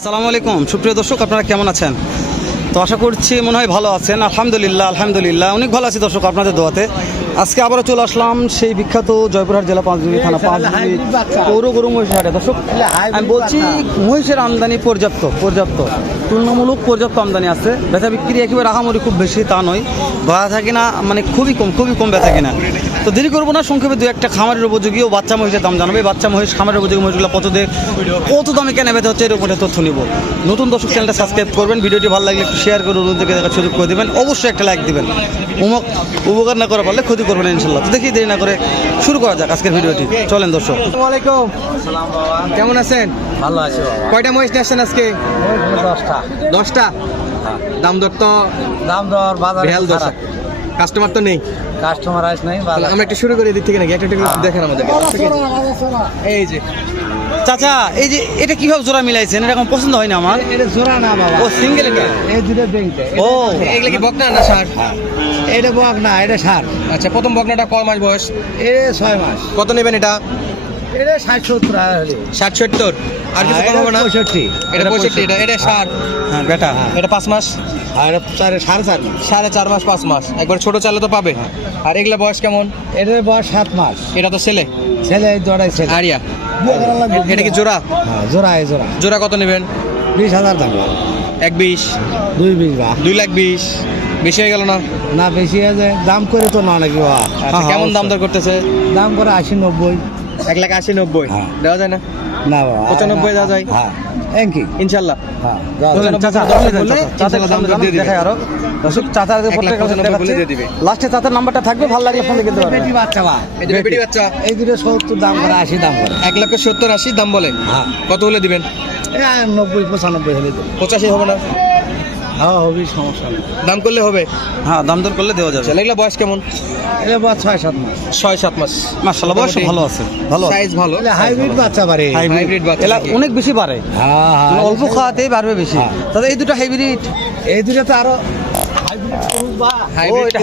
আসসালামু আলাইকুম। সুপ্রিয় দর্শক আপনারা কেমন আছেন? তো আশা করছি মনে হয় ভালো আছেন। আলহামদুলিল্লাহ আলহামদুলিল্লাহ। অনেক ভালো আছি দর্শক আপনাদের দোয়াতে। আজকে আবারও চলে আসলাম সেই বিখ্যাত জয়পুরহাট জেলা পাঁচবিবি থানা পাঁচবিবি পৌর গরু মহিষ হাটে। দর্শক আমি বলছি মহিষের আমদানি পর্যাপ্ত পর্যাপ্ত। তুলনামূলক পর্যাপ্ত আমদানি আছে। বেচা বিক্রি একেবারে রাহামরি খুব বেশি তা নয়। বেচা থাকে না মানে খুবই কম খুবই কম ব্যথা কিনা। তো দেরি করব না সংক্ষেপে দু একটা খামারের উপযোগী ও বাচ্চা মহিষের দাম জানাবে। বাচ্চা মহিষ খামারের উপযোগী মহিষগুলো কত দেয় কত দামে কেনা বেচা হচ্ছে এরকম একটা তথ্য নিব। নতুন দর্শক চ্যানেলটা সাবস্ক্রাইব করবেন ভিডিওটি ভালো লাগলে একটু শেয়ার করে অন্য দিকে দেখার সুযোগ করে দেবেন অবশ্যই একটা লাইক দিবেন। উমক উপকার না করা পারলে ক্ষতি করবেন ইনশাল্লাহ তো দেখি দেরি না করে শুরু করা যাক আজকের ভিডিওটি। চলেন দর্শক। কেমন আছেন? ভালো আছে কয়টা মহিষ নিয়ে আসছেন আজকে? দশটা। দশটা? দাম দর তো দাম দর বাজার কাস্টমার তো নেই। কাস্টমার আস নাই আমরা একটু শুরু করে দিক থেকে নাকি? একটা একটু দেখেন আমাদেরকে। এই যে। চাচা এই যে এটা কীভাবে জোড়া মিলাইছেন? এরকম পছন্দ হয় না আমার? এটা জোড়া না বাবা। ও সিঙ্গেল এটা? এই দুটো ব্যাংকে ও। এগুলো কি বকনা না সার? এটা বক না এটা সার। আচ্ছা প্রথম বকনাটা কয় মাস বয়স? এ ছয় মাস। কত নেবেন এটা? এটা ষাট সত্তর ষাট সত্তর। আর কিছু কম হবে না? পঁয়ষট্টি। এটা পঁয়ষট্টি এটা এটা ষাট হ্যাঁ বেটা। এটা পাঁচ মাস? আর চার সাড়ে চার সাড়ে চার মাস পাঁচ মাস। একবার ছোট চালে তো পাবে। আর এগুলা বয়স কেমন? এটার বয়স সাত মাস। এটা তো ছেলে? ছেলে জোড়াই ছেলে। আরিয়া। এটা কি জোড়া? হ্যাঁ জোড়া জোড়া জোড়া কত নেবেন? বিশ হাজার দাম। এক বিশ? দুই বিশ দুই লাখ বিশ? বেশি হয়ে গেল না? না বেশি আছে দাম করে তো না নাকি আচ্ছা, কেমন দাম দর করতেছে? দাম করে আশি নব্বই। এক লাখ আশি নব্বই। হ্যাঁ। দেওয়া যায় না? না বাবা পঁচানব্বই দেওয়া যায়? হ্যাঁ ইনশাল্লাহ। হ্যাঁ। চাচা, আরও। দর্শক চাচার প্রত্যেক। লাস্টে চাচার নাম্বারটা থাকবে ভালো লাগলে ফোন দিতে পারবেন বেটি বাচ্চা বা এই বেটি। বাচ্চা। এই দুটো সত্তর দাম করে আশি দাম করে। এক লক্ষ সত্তর আশি দাম বলে। হ্যাঁ। কত হলে দিবেন? নব্বই পঁচানব্বই হলে পঁচাশি হবে না। হ্যাঁ হবে সমস্যা নেই। দাম করলে হবে? হ্যাঁ দাম দর করলে দেওয়া যাবে। আচ্ছা এগুলা বয়স কেমন? এটা বা ছয় সাত মাস। ছয় সাত মাস। মার্শাল্লাহ বয়স ভালো আছে ভালো সাইজ ভালো। হাইব্রিড বাচ্চা বাড়ে। Hybrid বাচ্চা অনেক বেশি বাড়ে। হ্যাঁ মানে হ্যাঁ অল্প খাওয়াতেই বাড়বে বেশি। হ্যাঁ। তাহলে এই দুটো হাইব্রিড এই দুটো তো আরও হাইব্রিড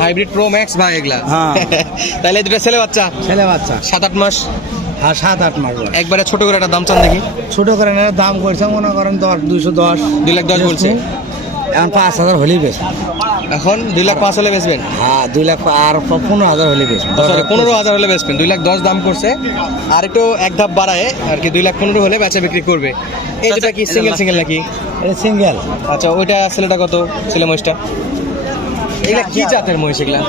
হাইব্রিড প্রো ম্যাক্স ভাই এগুলা। হ্যাঁ। তাহলে এই দুটো ছেলে বাচ্চা? ছেলে বাচ্চা। সাত আট মাস। হ্যাঁ সাত আট মাস বয়স। একবারে ছোট করে একটা দাম চান দেখি। ছোট করে দাম করছে মনে করেন দশ দুশো দশ। দুই লাখ দশ বলছে। এখন পাঁচ হাজার হলেই বেশ এখন দুই লাখ পাঁচ হলে বেচবেন? হ্যাঁ দুই লাখ আর পনেরো হাজার হলে বেশ সরি পনেরো হাজার হলে বেচবেন। দুই লাখ দশ দাম করছে। আর একটু এক ধাপ বাড়ায় আর কি দুই লাখ পনেরো হলে বেচা বিক্রি করবে। এই যেটা কি সিঙ্গেল সিঙ্গেল নাকি? এটা সিঙ্গেল আচ্ছা ওইটা ছেলেটা কত? ছেলে মহিষটা? এগুলা কি জাতের মহিষ এগুলা?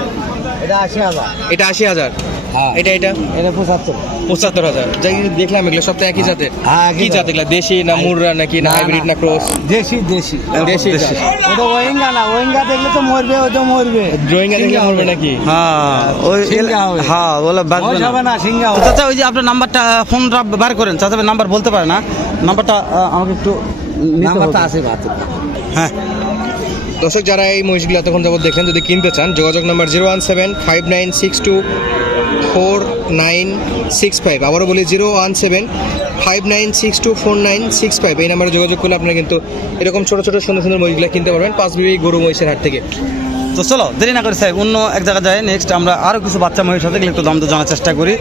এটা আশি হাজার। এটা আশি হাজার। এটা এটা? এটা পঁচাত্তর। পঁচাত্তর হাজার। যাই দেখলাম এগুলো সব তো একই হ্যাঁ, একই কি জাত জাত। এগুলা? দেশি না মুররা নাকি না না, হাইব্রিড না। না ক্রস দেশি দেশি। দেশি। ওটা ওয়েঙ্গা না ওয়েঙ্গা দেখলে তো মরবে ওটা মরবে। ড্রয়িং দেখলে মরবে হবে। নাকি? হ্যাঁ ওই। হ্যাঁ ওগুলো বাঁচবে না হবে না সিঙ্গা তো চাচা ওই যে আপনার নাম্বারটা ফোন বার করেন। চাচা নাম্বার বলতে পারে না। নাম্বারটা আমাকে একটু নাম্বারটা আছে হ্যাঁ। দর্শক যারা এই মহিষগুলো এতক্ষণ যাবত দেখলেন যদি কিনতে চান যোগাযোগ number zero one seven five nine six two four nine six five আবারও বলি zero one seven five nine six two four nine six five. এই নাম্বারে যোগাযোগ করলে আপনারা কিন্তু এরকম ছোটো ছোটো সুন্দর সুন্দর মহিষগুলো কিনতে পারবেন পাঁচ বিবি গরু মহিষের হাট থেকে। তো চলো দেরি না করে সাহেব অন্য এক জায়গায় যাই। নেক্সট আমরা আরও কিছু বাচ্চা মহিষ সাথে একটু দাম তো জানার চেষ্টা করি।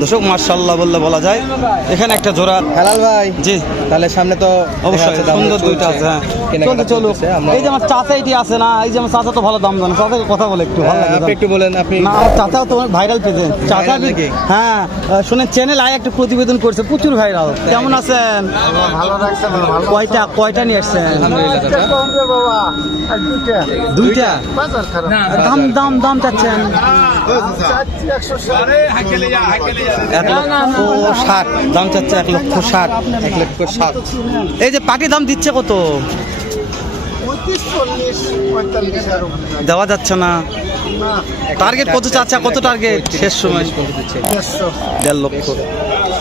দর্শক মার্শাল্লাহ বললে বলা যায়। এখানে একটা জোড়া। হেলাল ভাই জি। তাহলে সামনে তো অবশ্যই সুন্দর দুইটা আছে হ্যাঁ। চলতে চলুক। এই যে আমার চাচা এটি আছে না এই যে আমার চাচা তো ভালো দাম জানে চাচাকে কথা বলে একটু ভালো লাগে হ্যাঁ, একটু বলেন আপনি না আমার চাচাও তো ভাইরাল পেজে। চাচা হ্যাঁ শুনে চ্যানেল আয় একটা প্রতিবেদন করছে প্রচুর ভাইরাল কেমন আছেন? ভালো কয়টা কয়টা নিয়ে আসছেন? দুইটা। দাম দাম দাম চাচ্ছেন। ষাট। এক লক্ষ ষাট দাম চাচ্ছে এক লক্ষ ষাট এক লক্ষ সাত এই যে পাটি দাম দিচ্ছে কত? পঁয়ত্রিশ চল্লিশ পঁয়তাল্লিশ আর দেওয়া যাচ্ছে না। টার্গেট কত চাচ্ছে কত টার্গেট শেষ সময়। দেড়শো। দেড় লক্ষ।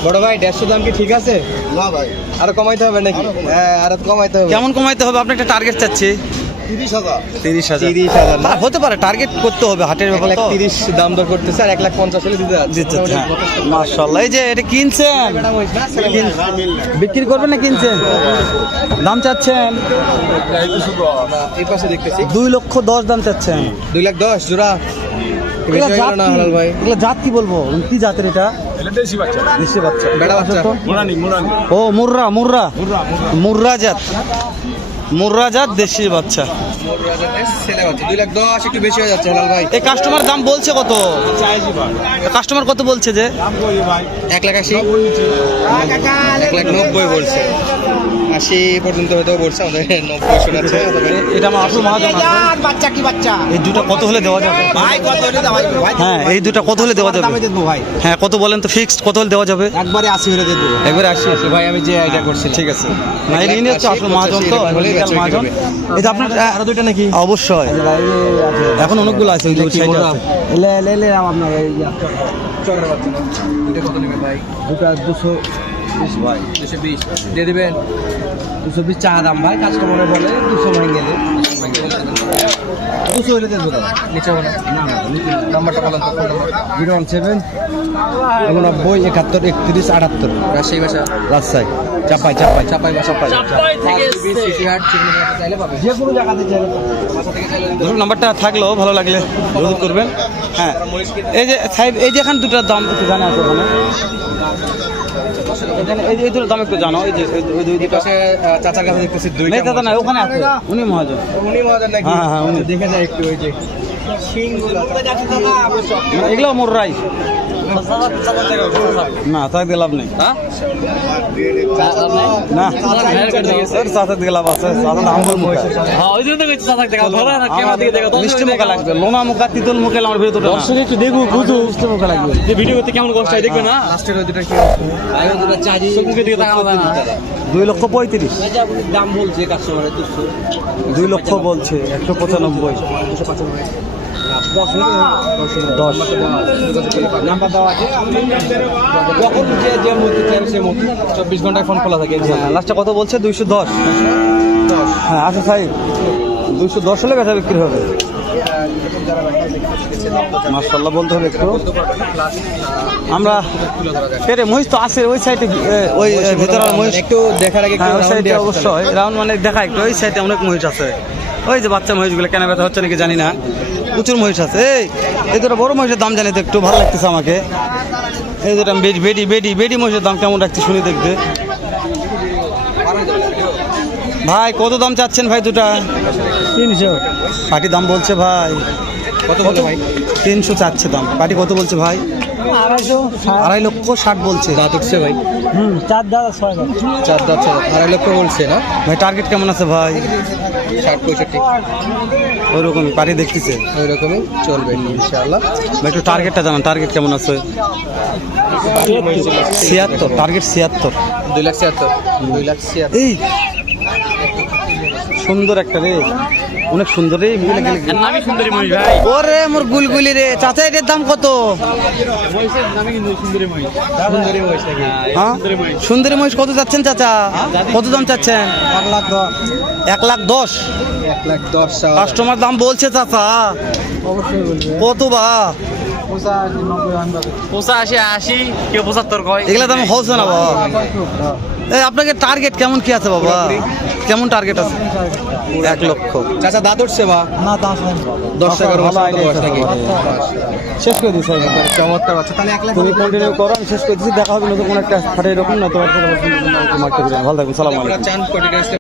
বড় ভাই দেড়শো দাম কি ঠিক আছে? না ভাই। আরও কমাইতে হবে নাকি? হ্যাঁ আরও কমাইতে হবে। কেমন কমাইতে হবে? আপনি একটা টার্গেট চাচ্ছি। তিরিশ হাজার। তিরিশ হাজার। না? হতে পারে টার্গেট করতে হবে হাটের ব্যাপার লাখ তিরিশ দাম দর করতেছে আর এক লাখ পঞ্চাশ হলে দিতে দিচ্ছে হ্যাঁ। মার্শাল্লাহ এই যে এটা কিনছেন? বিক্রি করবেন না কিনছেন? দাম চাচ্ছেন? এই পাশে দেখতেছি দুই লক্ষ দশ দাম চাচ্ছেন। দুই লাখ দশ জোড়া। জাত কি? হালাল ভাই। এগুলা জাত কি বলব? কি জাতের এটা? দেশি বাচ্চা। ও মুর্রা মুর্রা। মুর্রা জাত। মুর্রা জাত দেশি বাচ্চা। ছেলে বাচ্চা দশ একটু বেশি হয়ে যাচ্ছে হালাল ভাই। এই কাস্টমার দাম বলছে কত কাস্টমার কত বলছে যে এক লাখ আশি। এক লাখ নব্বই বলছে আশি পর্যন্ত হয়তো বলছে আমাদের নব্বই শোনাচ্ছে এটা আমার আসল মহাজন বাচ্চা কি বাচ্চা এই দুটো কত হলে দেওয়া যাবে ভাই কত হলে ভাই হ্যাঁ এই দুটো কত হলে দেওয়া যাবে ভাই হ্যাঁ কত বলেন তো ফিক্সড কত হলে দেওয়া যাবে একবারে আশি হলে দেবো একবারে আসি ভাই আমি যে আইডিয়া করছিলাম ঠিক আছে না এই ইনি হচ্ছে আসল মহাজন তো মহাজন এটা আপনার আরও দুইটা নাকি অবশ্যই এখন অনেকগুলো আছে ওই সাইডে আছে লে লে লে আপনার এই চরের বাচ্চা না এটা কত নেবে ভাই? দুটা দুশো বিশ ভাই। দুশো বিশ। দিয়ে দিবেন? দুশো বিশ চা দাম ভাই কাস্টমারে বলে দুশো ভাই গেলে। দুশো হলে দেবো নিচে হবে না? নাম্বারটা বলেন তো phone number zero one seven উননব্বই একাত্তর একত্রিশ আটাত্তর। রাজশাহী ভাষা। রাজশাহী। চাপাই চাপাই চাপাই চাপাই থেকে সিটিহাট চিকমিহাট চাইলে পাবে যে কোনো জায়গাতে চাইলে ভাষা থেকে চাইলে ধরুন নাম্বারটা থাকল ভালো লাগলে যোগাযোগ করবেন। হ্যাঁ। এই যে সাহেব এই যে এখানে দুটার দাম একটু জানা আছে ওখানে। এই দুটোর দাম একটু জানো এই যে ওই দুই পাশে চাচার কাছে দেখতেছি দুইটা দাদা না ওখানে আছে। উনি মহাজন উনি মহাজন। নাকি হ্যাঁ, হ্যাঁ, উনি। দেখে যায় একটু ওই যে। এগুলো মোররাই না তাই দিয়ে লাভ নেই। না। আছে। মুখে। মিষ্টি মুখে লাগবে। লোনা মুখা তিতল মুখে আমার ভিতরে দর্শক একটু দেখব বুঝু মিষ্টি মুখে লাগবে। ভিডিও করতে কেমন কষ্ট হয় দেখবে না? লাস্টের ওই দুটা কি? চোখের দিকে তাকানো যায় না। দুই লক্ষ পঁয়ত্রিশ। দাম বলছে কাস্টমারের দুই লক্ষ বলছে একশো পঁচানব্বই। দশ। নাম্বার দেওয়া আছে। যখন যে যে মতো চাই সে মতো চব্বিশ ঘন্টায় ফোন খোলা থাকে। হ্যাঁ লাস্টে কত বলছে? দুইশো দশ। হ্যাঁ আচ্ছা সাহেব দুইশো দশ হলে বেচা বিক্রি হবে। মাসাল্লাহ বলতে হবে একটু। আমরা রে মহিষ তো আছে ওই সাইডে ওই ভেতরে মহিষ একটু দেখার আগে হ্যাঁ ওই সাইডে। অবশ্যই। রাউন্ড মানে দেখা একটু ওই সাইডে অনেক মহিষ আছে। ওই যে বাচ্চা মহিষগুলো কেনা ব্যথা হচ্ছে নাকি জানি না। প্রচুর মহিষ আছে। এই এই দুটো বড় মহিষের দাম জানি তো একটু ভালো লাগতেছে আমাকে। এই দুটো বেডি বেডি বেডি বেডি মহিষের দাম কেমন রাখছি শুনি দেখতে। ভাই কত দাম চাচ্ছেন ভাই দুটা? তিনশো। পাটি দাম বলছে ভাই। কত কত? ভাই? তিনশো চাচ্ছে দাম। পাটি কত বলছে ভাই? আড়াইশো আড়াই লক্ষ ষাট বলছে। দাঁত উঠছে ভাই। হুম চার দাদা ছয় চার দাঁত ছয় আড়াই লক্ষ বলছে না? ভাই টার্গেট কেমন আছে ভাই? ষাট পঁয়ষট্টি। ওই রকমই পাটি দেখতেছে। ওই রকমই চলবে ইনশাআল্লাহ। ভাই একটু টার্গেটটা জানান টার্গেট কেমন আছে? ছিয়াত্তর টার্গেট ছিয়াত্তর। দুই লাখ ছিয়াত্তর। দুই লাখ ছিয়াত্তর। এই সুন্দর একটা রে। অনেক সুন্দর। নামই সুন্দরী মহিষ ভাই। ওরে মোর গুলগুলি রে চাচা এটার দাম কত সুন্দরী মহিষ। নাকি? হ্যাঁ সুন্দরী মহিষ। কত চাচ্ছেন চাচা? কত দাম চাচ্ছেন? এক লাখ দশ। এক লাখ দশ? এক লাখ দশ কাস্টমার দাম বলছে চাচা। কত বা? পঁচাশি আশি কেউ পঁচাত্তর কয়? এগুলা দাম হচ্ছে না বাবা এই আপনাকে টার্গেট কেমন কি আছে বাবা? কেমন টার্গেট আছে? এক লক্ষ। চাচা দাদুর সেবা না দাস দশ এগারো শেষ করে দিচ্ছি চমৎকার আছে তাহলে এক লাখ তুমি কন্টিনিউ করো আমি শেষ করে দিচ্ছি। দেখা হবে নতুন কোনো একটা ফাটে এরকম না তোমার ভালো থাকুন সালাম আলাইকুম।